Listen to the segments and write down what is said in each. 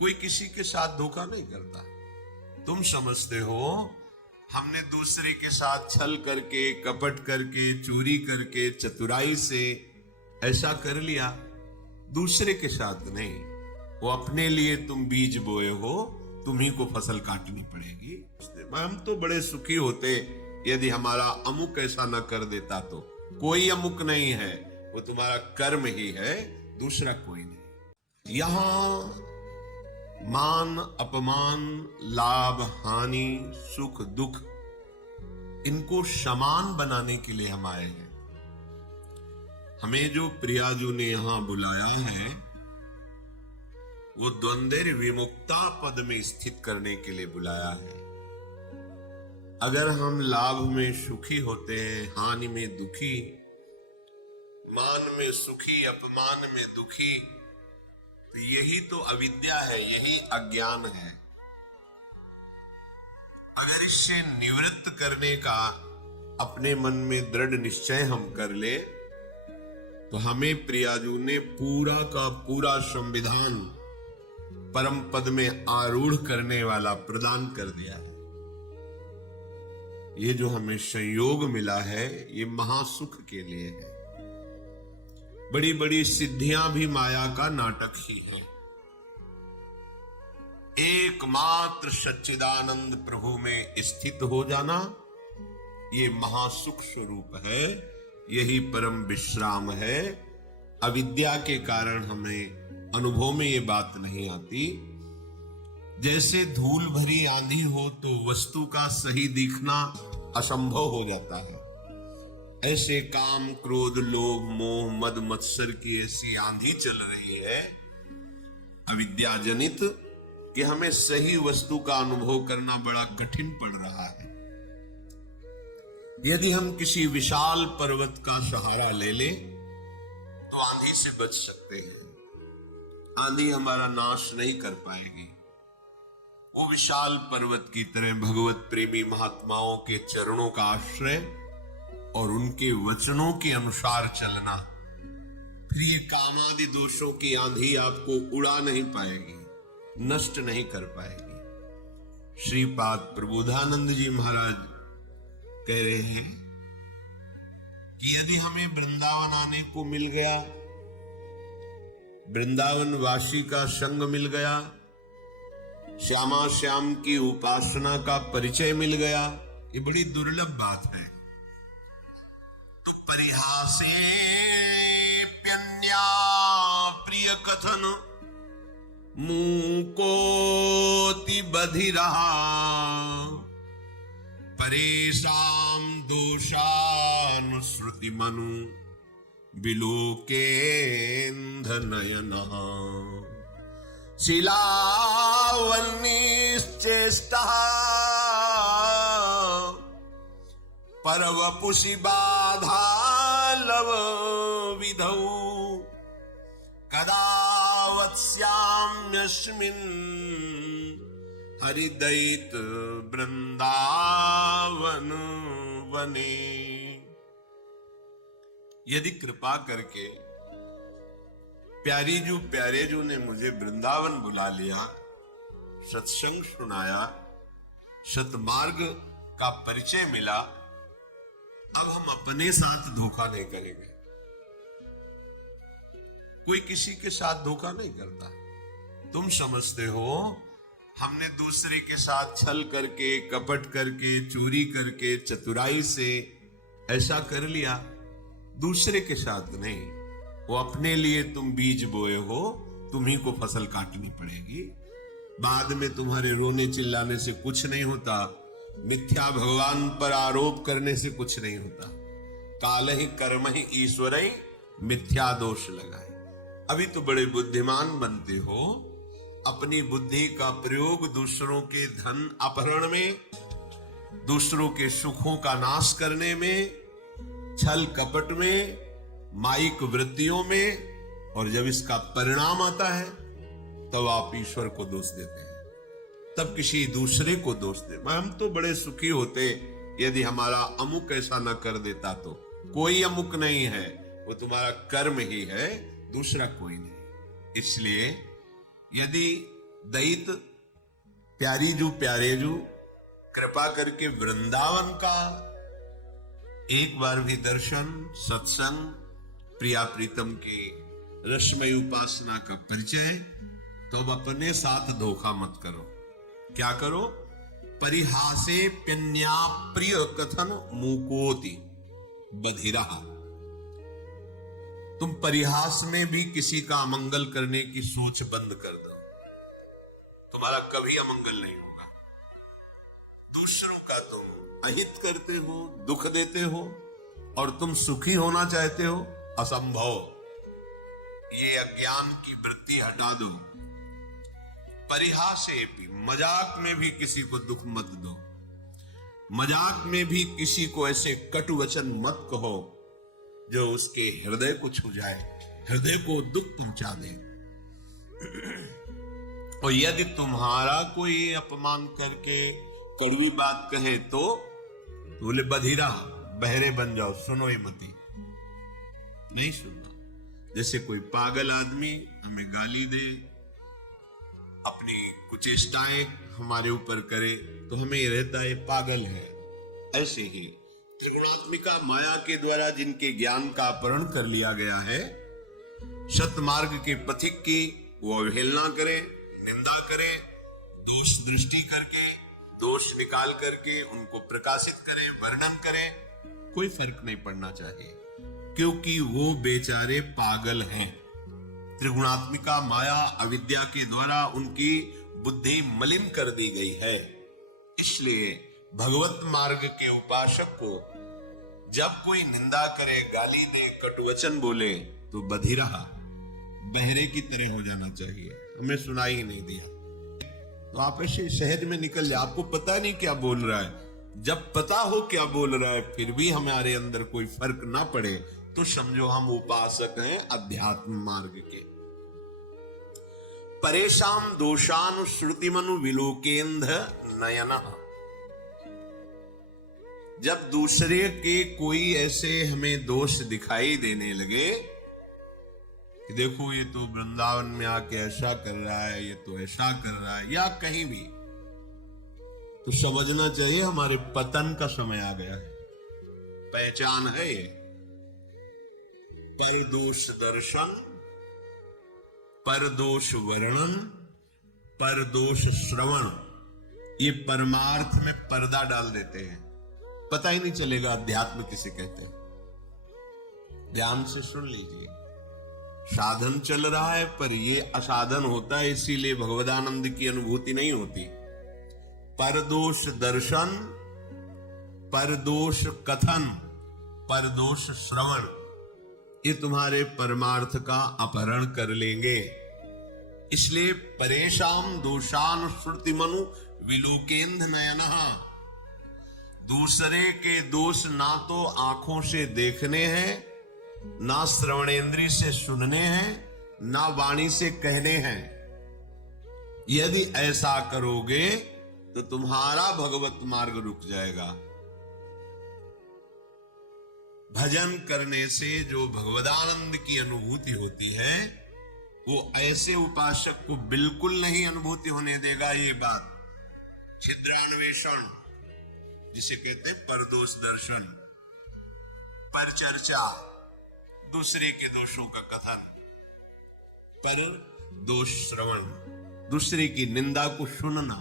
कोई किसी के साथ धोखा नहीं करता। तुम समझते हो हमने दूसरे के साथ छल करके, कपट करके, चोरी करके, चतुराई से ऐसा कर लिया, दूसरे के साथ नहीं। वो अपने लिए तुम बीज बोए हो, तुम्ही को फसल काटनी पड़ेगी। हम तो बड़े सुखी होते यदि हमारा अमुक ऐसा न कर देता। तो कोई अमुक नहीं है, वो तुम्हारा कर्म ही है, दूसरा कोई नहीं। यहां मान अपमान, लाभ हानि, सुख दुख, इनको समान बनाने के लिए हम आए हैं। हमें जो प्रियाजू ने यहां बुलाया है वो द्वंद्व विमुक्ता पद में स्थित करने के लिए बुलाया है। अगर हम लाभ में सुखी होते हैं, हानि में दुखी, मान में सुखी, अपमान में दुखी, तो यही तो अविद्या है, यही अज्ञान है। अगर इससे निवृत्त करने का अपने मन में दृढ़ निश्चय हम कर ले तो हमें प्रियाजू ने पूरा का पूरा संविधान परम पद में आरूढ़ करने वाला प्रदान कर दिया है। ये जो हमें संयोग मिला है ये महासुख के लिए है। बड़ी बड़ी सिद्धियां भी माया का नाटक ही है। एकमात्र सच्चिदानंद प्रभु में स्थित हो जाना ये महासुख स्वरूप है, यही परम विश्राम है। अविद्या के कारण हमें अनुभव में ये बात नहीं आती। जैसे धूल भरी आंधी हो तो वस्तु का सही दिखना असंभव हो जाता है, ऐसे काम क्रोध लोभ मोह मद मत्सर की ऐसी आंधी चल रही है अविद्या जनित कि हमें सही वस्तु का अनुभव करना बड़ा कठिन पड़ रहा है। यदि हम किसी विशाल पर्वत का सहारा ले लें तो आंधी से बच सकते हैं। आंधी हमारा नाश नहीं कर पाएगी। वो विशाल पर्वत की तरह भगवत प्रेमी महात्माओं के चरणों का आश्रय और उनके वचनों के अनुसार चलना, फिर ये कामादि दोषों की आंधी आपको उड़ा नहीं पाएगी, नष्ट नहीं कर पाएगी। श्रीपाद प्रबोधानंद जी महाराज कह रहे हैं कि यदि हमें वृंदावन आने को मिल गया, वृंदावन वासी का संग मिल गया, श्यामा श्याम की उपासना का परिचय मिल गया, ये बड़ी दुर्लभ बात है। तो परिहासे प्यन्या प्रिय कथन मूकोति बधिरा परेशान दोषानुश्रुति मनु बिलोकेन्ध नयनः शिलावन्निश्चेष्टः परवपुषि बाधा लव विधौ कदा वत्स्याम्यस्मिन् हरिदैत वृंदावन वने। यदि कृपा करके प्यारे जू ने मुझे वृंदावन बुला लिया, सत्संग सुनाया, सतमार्ग का परिचय मिला, अब हम अपने साथ धोखा नहीं करेंगे। कोई किसी के साथ धोखा नहीं करता। तुम समझते हो हमने दूसरे के साथ छल करके, कपट करके, चोरी करके, चतुराई से ऐसा कर लिया, दूसरे के साथ नहीं। वो अपने लिए तुम बीज बोए हो, तुम्ही को फसल काटनी पड़ेगी। बाद में तुम्हारे रोने चिल्लाने से कुछ नहीं होता, मिथ्या भगवान पर आरोप करने से कुछ नहीं होता। काल ही कर्म ही ईश्वर ही मिथ्या दोष लगाए। अभी तो बड़े बुद्धिमान बनते हो, अपनी बुद्धि का प्रयोग दूसरों के धन अपहरण में, दूसरों के सुखों का नाश करने में, छल कपट में, माइक वृत्तियों में, और जब इसका परिणाम आता है तब आप ईश्वर को दोष देते हैं, तब किसी दूसरे को दोष देते। हम तो बड़े सुखी होते यदि हमारा अमुक ऐसा न कर देता। तो कोई अमुक नहीं है, वो तुम्हारा कर्म ही है, दूसरा कोई नहीं। इसलिए यदि दैत प्यारी जू प्यारे जू कृपा करके वृंदावन का एक बार भी दर्शन, सत्संग, प्रिया प्रीतम के रसमय उपासना का परिचय, तुम अपने साथ धोखा मत करो। क्या करो? परिहासे प्यन्या प्रिय कथन मुकोति बधिरा। तुम परिहास में भी किसी का अमंगल करने की सोच बंद कर दो, तुम्हारा कभी अमंगल नहीं होगा। दूसरों का तुम अहित करते हो, दुख देते हो, और तुम सुखी होना चाहते हो, असंभव। ये अज्ञान की वृत्ति हटा दो। परिहासे भी, मजाक में भी किसी को दुख मत दो, मजाक में भी किसी को ऐसे कटु वचन मत कहो जो उसके हृदय को छू जाए, हृदय को दुख पहुंचा दे। और यदि तुम्हारा कोई अपमान करके कड़वी बात कहे तो बोले बधिरा, बहरे बन जाओ, सुनो ही मती। नहीं सुनना। जैसे कोई पागल आदमी हमें गाली दे, अपनी कुचेष्टाएं हमारे ऊपर करे, तो हमें ये रहता है पागल है। ऐसे ही त्रिगुणात्मिका माया के द्वारा जिनके ज्ञान का अपहरण कर लिया गया है, सतमार्ग के पथिक की वो अवहेलना करे, निंदा करे, दोष दृष्टि करके, दोष निकाल करके उनको प्रकाशित करें, वर्णन करें, कोई फर्क नहीं पड़ना चाहिए, क्योंकि वो बेचारे पागल हैं। त्रिगुणात्मिका माया अविद्या के द्वारा उनकी बुद्धि मलिन कर दी गई है। इसलिए भगवत मार्ग के उपासक को जब कोई निंदा करे, गाली दे, कटुवचन बोले, तो बधिरा, बहरे की तरह हो जाना चाहिए, हमें सुनाई ही नहीं दिया। तो आप ऐसे सहज में निकल जाए, आपको पता नहीं क्या बोल रहा है। जब पता हो क्या बोल रहा है फिर भी हमारे अंदर कोई फर्क ना पड़े, तो समझो हम उपासक हैं अध्यात्म मार्ग के। परेशान दोषान श्रुतिमनु विलोकेंद्र नयन। जब दूसरे के कोई ऐसे हमें दोष दिखाई देने लगे कि देखो ये तो वृंदावन में आके ऐसा कर रहा है, ये तो ऐसा कर रहा है, या कहीं भी, तो समझना चाहिए हमारे पतन का समय आ गया है। पहचान है ये। परदोष दर्शन, परदोष वर्णन, परदोष श्रवण, ये परमार्थ में पर्दा डाल देते हैं, पता ही नहीं चलेगा अध्यात्म किसे कहते हैं। ध्यान से सुन लीजिए, साधन चल रहा है पर ये असाधन होता है, इसीलिए भगवदानंद की अनुभूति नहीं होती। परदोष दर्शन, परदोष कथन, परदोष श्रवण, ये तुम्हारे परमार्थ का अपहरण कर लेंगे। इसलिए परेशान दोषान श्रुतिमनु विलोकेंद्र नयनः। दूसरे के दोष ना तो आंखों से देखने हैं, ना श्रवणेंद्री से सुनने हैं, ना वाणी से कहने हैं। यदि ऐसा करोगे तो तुम्हारा भगवत मार्ग रुक जाएगा। भजन करने से जो भगवदानंद की अनुभूति होती है, वो ऐसे उपासक को बिल्कुल नहीं अनुभूति होने देगा। ये बात छिद्रान्वेषण जिसे कहते हैं, परदोष दर्शन, पर चर्चा, दूसरे के दोषों का कथन, पर दोष श्रवण, दूसरे की निंदा को सुनना।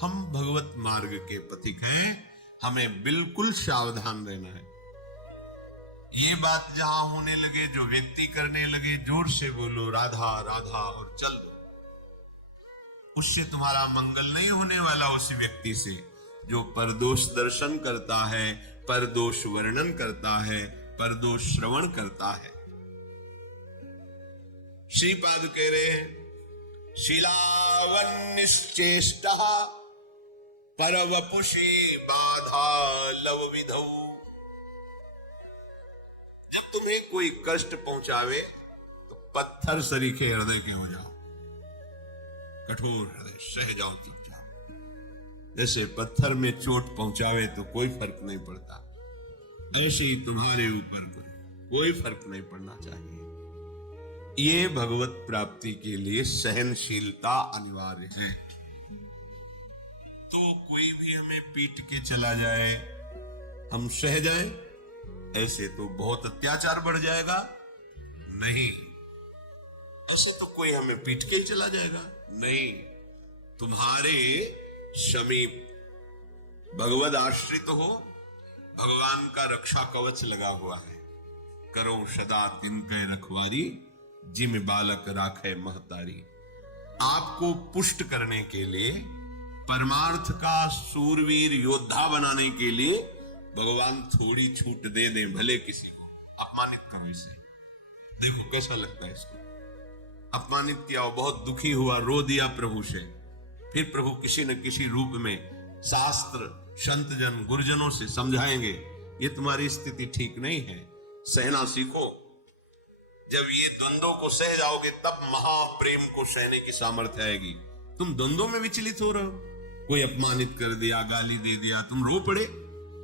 हम भगवत मार्ग के पथिक हैं, हमें बिल्कुल सावधान रहना है। ये बात जहां होने लगे, जो व्यक्ति करने लगे, जोर से बोलो राधा राधा और चल दो, उससे तुम्हारा मंगल नहीं होने वाला। उस व्यक्ति से जो परदोष दर्शन करता है, परदोष वर्णन करता है, परदोष श्रवण करता है। श्रीपाद कह रहे हैं, शीलावन्निश्चेष्टः परवपुषे बाधा लव विधौ। जब तुम्हें कोई कष्ट पहुंचावे तो पत्थर सरीखे हृदय के हो जाओ, कठोर हृदय, सह जाओ चुपचाप। जैसे पत्थर में चोट पहुंचावे तो कोई फर्क नहीं पड़ता, ऐसे ही तुम्हारे ऊपर कोई फर्क नहीं पड़ना चाहिए। ये भगवत प्राप्ति के लिए सहनशीलता अनिवार्य है। तो कोई भी हमें पीट के चला जाए, हम सह जाए, ऐसे तो बहुत अत्याचार बढ़ जाएगा। नहीं, ऐसे तो कोई हमें पीट के ही चला जाएगा नहीं। तुम्हारे समीप भगवद आश्रित हो, भगवान का रक्षा कवच लगा हुआ है। करो सदा तिनके रखवारी, जिम बालक राखे महतारी। आपको पुष्ट करने के लिए, परमार्थ का सूरवीर योद्धा बनाने के लिए भगवान थोड़ी छूट दे दे, भले किसी को अपमानित करो इसे। देखो कैसा लगता है इसको। अपमानित किया, बहुत दुखी हुआ, रो दिया प्रभु से, फिर प्रभु किसी न किसी रूप में शास्त्र, संतजन, गुरुजनों से समझाएंगे ये तुम्हारी स्थिति ठीक नहीं है, सहना सीखो। जब ये द्वंद्वों को सह जाओगे तब महाप्रेम को सहने की सामर्थ्य आएगी। तुम द्वंद्वों में विचलित हो रहे हो, कोई अपमानित कर दिया, गाली दे दिया, तुम रो पड़े,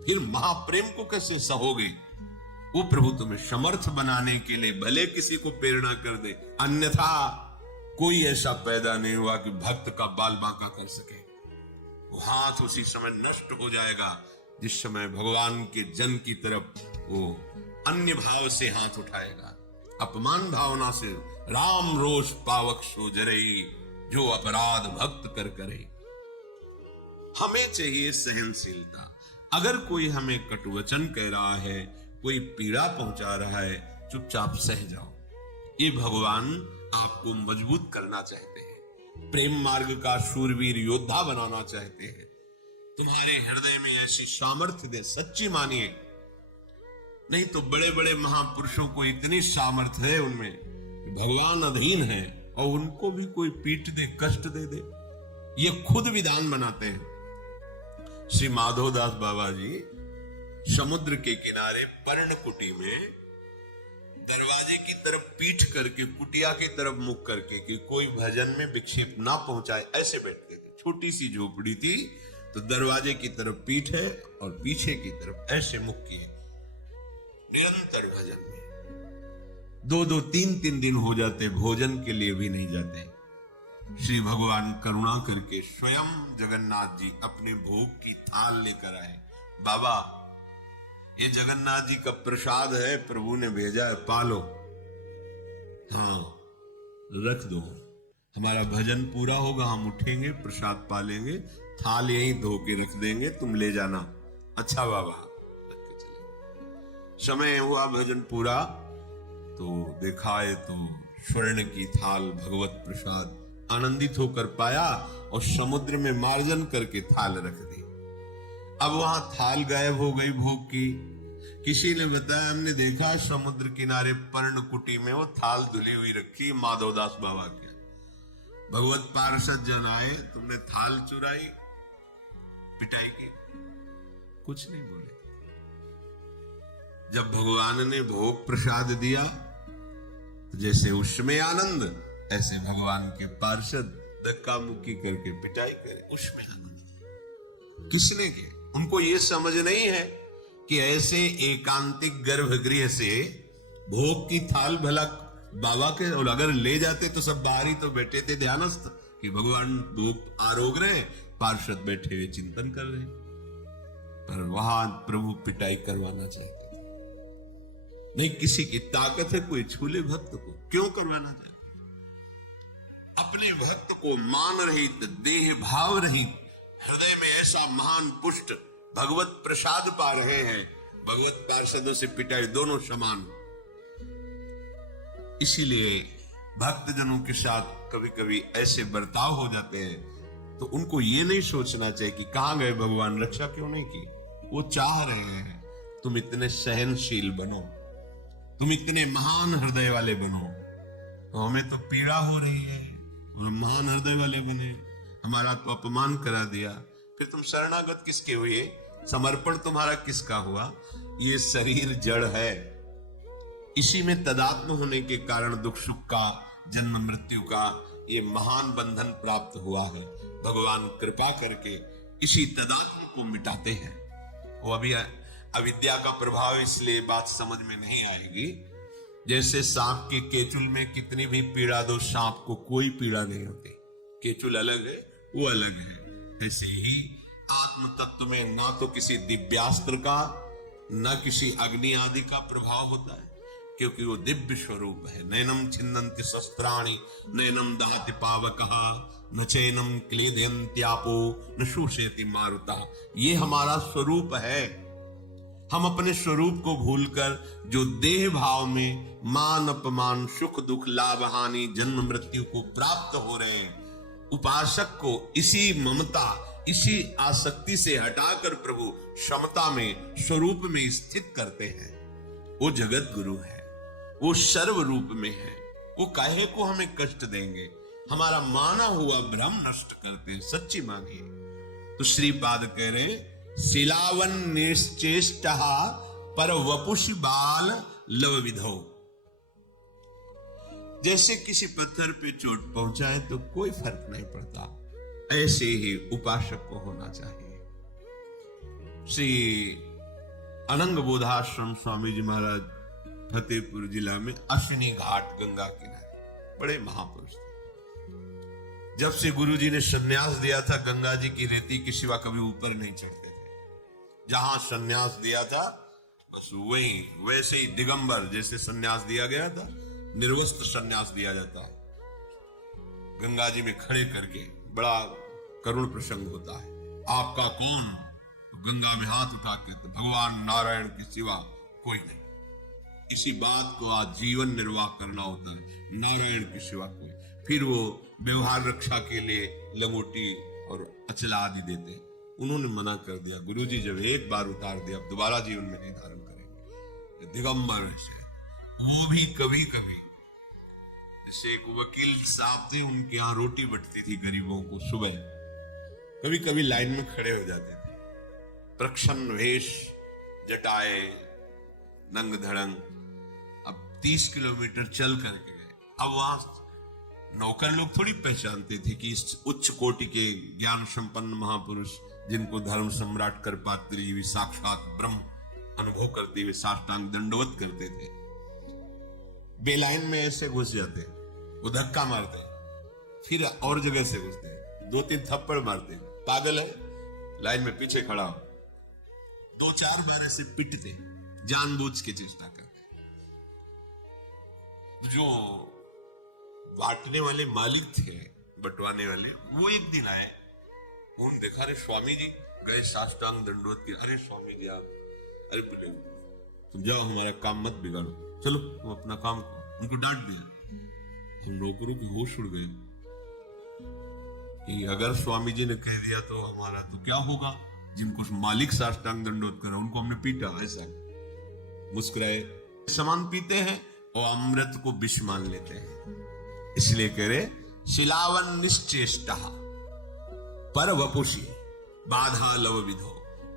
फिर महाप्रेम को कैसे सहोगे? वो प्रभु तुम्हें समर्थ बनाने के लिए भले किसी को प्रेरणा कर दे, अन्यथा कोई ऐसा पैदा नहीं हुआ कि भक्त का बाल बांका कर सके। वो हाथ उसी समय नष्ट हो जाएगा जिस समय भगवान के जन की तरफ वो अन्य भाव से हाथ उठाएगा। अपमान भावना से राम रोष पावक सो जरई, जो अपराध भक्त कर करे। हमें चाहिए सहनशीलता। अगर कोई हमें कटुवचन कह रहा है, कोई पीड़ा पहुंचा रहा है, चुपचाप सह जाओ। ये भगवान आपको मजबूत करना चाहते हैं, प्रेम मार्ग का शूरवीर योद्धा बनाना चाहते हैं। तुम्हारे हृदय में ऐसी सामर्थ्य दे, सच्ची मानिए। नहीं तो बड़े बड़े महापुरुषों को इतनी सामर्थ्य है उनमें, भगवान अधीन है और उनको भी कोई पीट दे, कष्ट दे दे, ये खुद विधान बनाते हैं। श्री माधोदास बाबा जी समुद्र के किनारे पर्णकुटी में दरवाजे की तरफ पीठ करके, कुटिया की तरफ मुख करके कि कोई भजन में विक्षेप ना पहुंचाए, ऐसे बैठते थे। छोटी सी झोपड़ी थी, तो दरवाजे की तरफ पीठ है और पीछे की तरफ ऐसे मुख किए, निरंतर भजन में। 2-2, 3-3 दिन हो जाते, भोजन के लिए भी नहीं जाते। श्री भगवान करुणा करके स्वयं जगन्नाथ जी अपने भोग की थाल लेकर आए। बाबा, ये जगन्नाथ जी का प्रसाद है, प्रभु ने भेजा है, पालो। हाँ, रख दो, हमारा भजन पूरा होगा, हम उठेंगे, प्रसाद पालेंगे, थाल यहीं धो के रख देंगे, तुम ले जाना। अच्छा बाबा, रख के चले। समय हुआ भजन पूरा, तो देखा है तो स्वर्ण की थाल, भगवत प्रसाद आनंदित होकर पाया और समुद्र में मार्जन करके थाल रख दी। अब वहां थाल गायब हो गई भोग की। किसी ने बताया, हमने देखा समुद्र किनारे पर्णकुटी में वो थाल धुली हुई रखी, माधवदास बाबा की। भगवत पार्षद जन आए, तुमने थाल चुराई, पिटाई की? कुछ नहीं बोले। जब भगवान ने भोग प्रसाद दिया, तो जैसे उसमें आनंद, ऐसे भगवान के पार्षद धक्का मुक्की करके पिटाई करे, उसमें आनंद। किसने के? उनको ये समझ नहीं है कि ऐसे एकांतिक गर्भगृह से भोग की थाल भला बाबा के, और अगर ले जाते तो सब बाहर ही तो बैठे थे ध्यानस्थ कि भगवान भोग आरोग रहे, पार्षद बैठे हुए चिंतन कर रहे, पर वहां प्रभु पिटाई करवाना चाहते थे। नहीं, किसी की ताकत है कोई छूले भक्त को, क्यों करवाना चाहते? अपने भक्त को मान रहित, देह भाव रहित, हृदय में ऐसा महान पुष्ट भगवत प्रसाद पा रहे हैं, भगवत पार्षदों से पिटाई दोनों समान। इसीलिए भक्तजनों के साथ कभी कभी ऐसे बर्ताव हो जाते हैं, तो उनको ये नहीं सोचना चाहिए कि कहां गए भगवान, रक्षा क्यों नहीं की। वो चाह रहे हैं तुम इतने सहनशील बनो, तुम इतने महान हृदय वाले बनो। तो हमें तो पीड़ा हो रही है, महान हृदय वाले बने, हमारा तो अपमान करा दिया, फिर तुम शरणागत किसके हुए, समर्पण तुम्हारा किसका हुआ? ये शरीर जड़ है, इसी में तदात्म होने के कारण दुख सुख का, जन्म मृत्यु का ये महान बंधन प्राप्त हुआ है। भगवान कृपा करके इसी तदात्म को मिटाते हैं। वो अभी अविद्या का प्रभाव, इसलिए बात समझ में नहीं आएगी। जैसे सांप के केचुल में कितनी भी पीड़ा दो, सांप को कोई पीड़ा नहीं होती। केचुल अलग है, वो अलग है। ऐसे ही आत्म तत्व में ना तो किसी दिव्यास्त्र का, न किसी अग्नि आदि का प्रभाव होता है, क्योंकि वो दिव्य स्वरूप है। नैनम छिन्नन्ति शस्त्राणि नैनम दहति पावकः न चैनम क्लेदयन्त्यापो न शोषयति मारुतः। ये हमारा स्वरूप है। हम अपने स्वरूप को भूलकर जो देह भाव में मान अपमान, सुख दुख, लाभ हानि, जन्म मृत्यु को प्राप्त हो रहे हैं, उपासक को इसी ममता, इसी आसक्ति से हटाकर प्रभु क्षमता में, स्वरूप में स्थित करते हैं। वो जगत गुरु है, वो सर्व रूप में है। वो काहे को हमें कष्ट देंगे? हमारा माना हुआ भ्रम नष्ट करते हैं। सच्ची मानिए तो श्रीपाद कह रहे हैं, शिलावन निश्चेष्ट पर वपुष बाल लव विधो। जैसे किसी पत्थर पे चोट पहुंचाए तो कोई फर्क नहीं पड़ता, ऐसे ही उपासक को होना चाहिए। श्री अनंग बोधाश्रम स्वामी जी महाराज फतेहपुर जिला में अश्विनी घाट गंगा किनारे बड़े महापुरुष थे। जब से गुरु जी ने संन्यास दिया था, गंगा जी की रेती के सिवा कभी ऊपर नहीं चढ़ते थे। जहां संन्यास दिया था बस वही, वैसे ही दिगंबर जैसे संन्यास दिया गया था, निर्वस्त्र संन्यास दिया जाता है। गंगा जी में खड़े करके बड़ा करुण प्रसंग होता है। आपका कौन? तो गंगा में हाथ उठा के, तो भगवान नारायण के सिवा कोई नहीं। इसी बात को आज जीवन निर्वाह करना होता है, नारायण के सिवा कोई। फिर वो व्यवहार रक्षा के लिए लंगोटी और अचला आदि देते। उन्होंने मना कर दिया, गुरुजी जब एक बार उतार दिया अब दोबारा जीवन में नहीं धारण करेंगे। दिगंबर ऐसे, वो भी कभी कभी, जैसे एक वकील साहब थे, उनके यहाँ रोटी बंटती थी गरीबों को सुबह, कभी कभी लाइन में खड़े हो जाते थे, प्रच्छन्न वेश, जटाए, नंग धड़ंग। अब 30 किलोमीटर चल करके गए। अब वहां नौकर लोग थोड़ी पहचानते थे कि इस उच्च कोटि के ज्ञान संपन्न महापुरुष, जिनको धर्म सम्राट करपात्री जी भी साक्षात ब्रह्म अनुभव करते हुए साष्टांग दंडवत करते थे। बेलाइन में ऐसे घुस जाते, वो धक्का मारते, फिर और जगह से घुसते, 2-3 थप्पड़ मारते। पागल है, लाइन में पीछे खड़ा हो, 2-4 बार ऐसे पिटते, जानबूझ के चेष्टा करते। जो बांटने वाले मालिक थे, बंटवाने वाले, वो एक दिन आए, उन्होंने देखा, अरे स्वामी जी गए साष्टांग दंडवत के। अरे स्वामी जी आप, अरे बोले तुम जाओ, हमारा काम मत बिगाड़ो, चलो तुम अपना काम करो। उनको डांट दिया। हम नौकरों के होश उड़ गए कि अगर स्वामी जी ने कह दिया तो हमारा तो क्या होगा। जिनको मालिक साष्टांग दंडवत करा उनको हमने पीटा। ऐसा मुस्कुराए, सामान पीते हैं और अमृत को विष मान लेते हैं। इसलिए कह रहे, शिलावन निश्चेष्टा पर वपुषी बाधा लव विधो।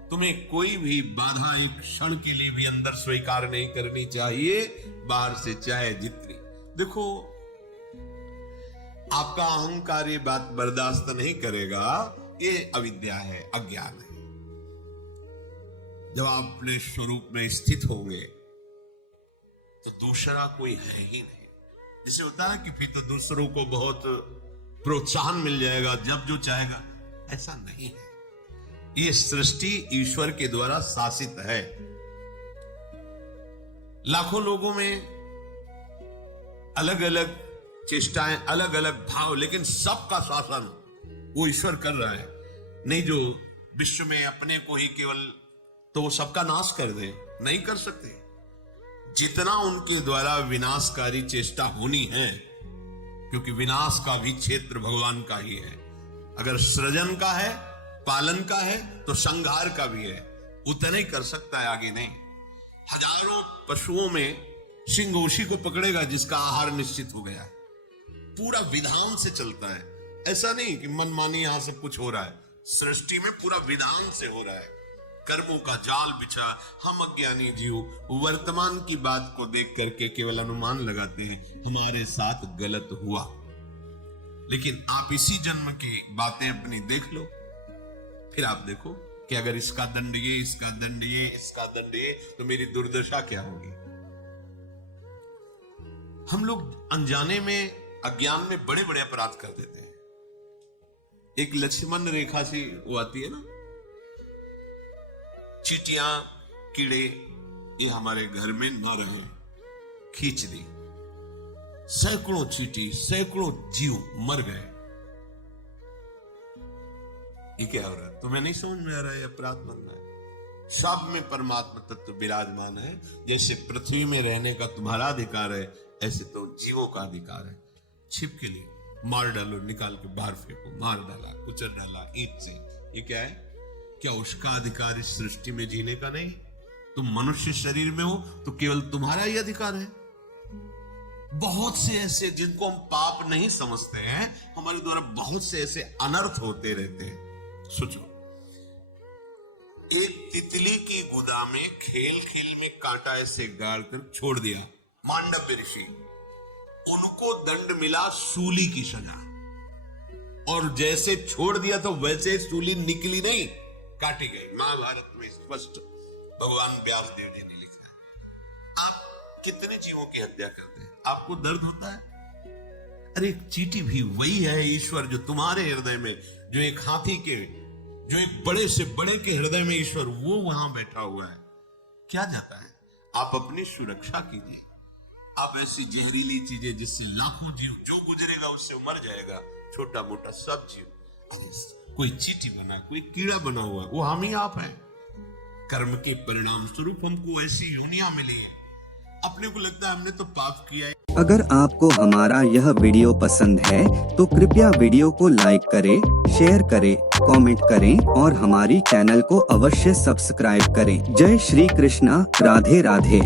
तुम्हें कोई भी बाधा एक क्षण के लिए भी अंदर स्वीकार नहीं करनी चाहिए, बाहर से चाहे जितनी। देखो, आपका अहंकार ये बात बर्दाश्त नहीं करेगा, ये अविद्या है, अज्ञान है। जब आप अपने स्वरूप में स्थित होंगे तो दूसरा कोई है ही नहीं। जैसे होता है कि फिर तो दूसरों को बहुत प्रोत्साहन मिल जाएगा, जब जो चाहेगा, ऐसा नहीं है। ये सृष्टि ईश्वर के द्वारा शासित है। लाखों लोगों में अलग अलग चेष्टाएं, अलग अलग भाव, लेकिन सबका शासन वो ईश्वर कर रहा है। नहीं जो विश्व में अपने को ही केवल, तो वो सबका नाश कर दे, नहीं कर सकते। जितना उनके द्वारा विनाशकारी चेष्टा होनी है, क्योंकि विनाश का भी क्षेत्र भगवान का ही है। अगर सृजन का है, पालन का है, तो संहार का भी है। उतना ही कर सकता है, आगे नहीं। हजारों पशुओं में सिंह उसी को पकड़ेगा जिसका आहार निश्चित हो गया है। पूरा विधान से चलता है, ऐसा नहीं कि मनमानी यहां सब कुछ हो रहा है। सृष्टि में पूरा विधान से हो रहा है। कर्मों का जाल बिछा, हम अज्ञानी जीव वर्तमान की बात को देख करके केवल अनुमान लगाते हैं, हमारे साथ गलत हुआ। लेकिन आप इसी जन्म की बातें अपनी देख लो, फिर आप देखो कि अगर इसका दंड ये, इसका दंड ये, इसका दंड ये, तो मेरी दुर्दशा क्या होगी। हम लोग अनजाने में, अज्ञान में बड़े बड़े अपराध कर देते हैं। एक लक्ष्मण रेखा सी वो आती है ना, चींटियां कीड़े ये हमारे घर में न रहे, खींच दी, सैकड़ों चींटी सैकड़ों जीव मर गए। ये क्या हो रहा है? तुम्हें नहीं समझ में आ रहा है? अपराध बन रहा है। सब में परमात्मा तत्व विराजमान है। जैसे पृथ्वी में रहने का तुम्हारा अधिकार है, ऐसे तो जीवों का अधिकार है। छिपके लिए मार डालो, निकाल के बाहर फेंको, मार डाला, कुचल डाला ईंट से, ये क्या है? क्या उसका अधिकार इस सृष्टि में जीने का नहीं? तुम मनुष्य शरीर में हो तो केवल तुम्हारा ही अधिकार है। बहुत से ऐसे जिनको हम पाप नहीं समझते हैं, हमारे द्वारा बहुत से ऐसे अनर्थ होते रहते हैं। सोचो, एक तितली की गुदा में खेल खेल में कांटा ऐसे गाड़ कर छोड़ दिया मांडव्य ऋषि, उनको दंड मिला सूली की सजा। और जैसे छोड़ दिया तो वैसे सूली निकली नहीं, काटी गई। महाभारत में स्पष्ट भगवान व्यास देव जी ने लिखा है। आप कितने जीवों की हत्या करते हैं? आपको दर्द होता है? अरे एक चींटी भी वही है ईश्वर जो तुम्हारे हृदय में, जो एक हाथी के, जो एक बड़े से बड़े के हृदय में ईश्वर, वो वहां बैठा हुआ है। क्या जाता है? आप अपनी सुरक्षा कीजिए। आप ऐसी जहरीली चीजें जिससे लाखों जीव, जो गुजरेगा उससे मर जाएगा, छोटा मोटा सब जीव। अरे कोई चींटी बना, कोई कीड़ा बना हुआ, वो हम ही आप हैं। कर्म के परिणाम स्वरूप हमको ऐसी योनियां मिली है। अपने को लगता है हमने तो पाप किया है। अगर आपको हमारा यह वीडियो पसंद है तो कृपया वीडियो को लाइक करें, शेयर करें, कमेंट करें और हमारी चैनल को अवश्य सब्सक्राइब करें। जय श्री कृष्णा, राधे राधे।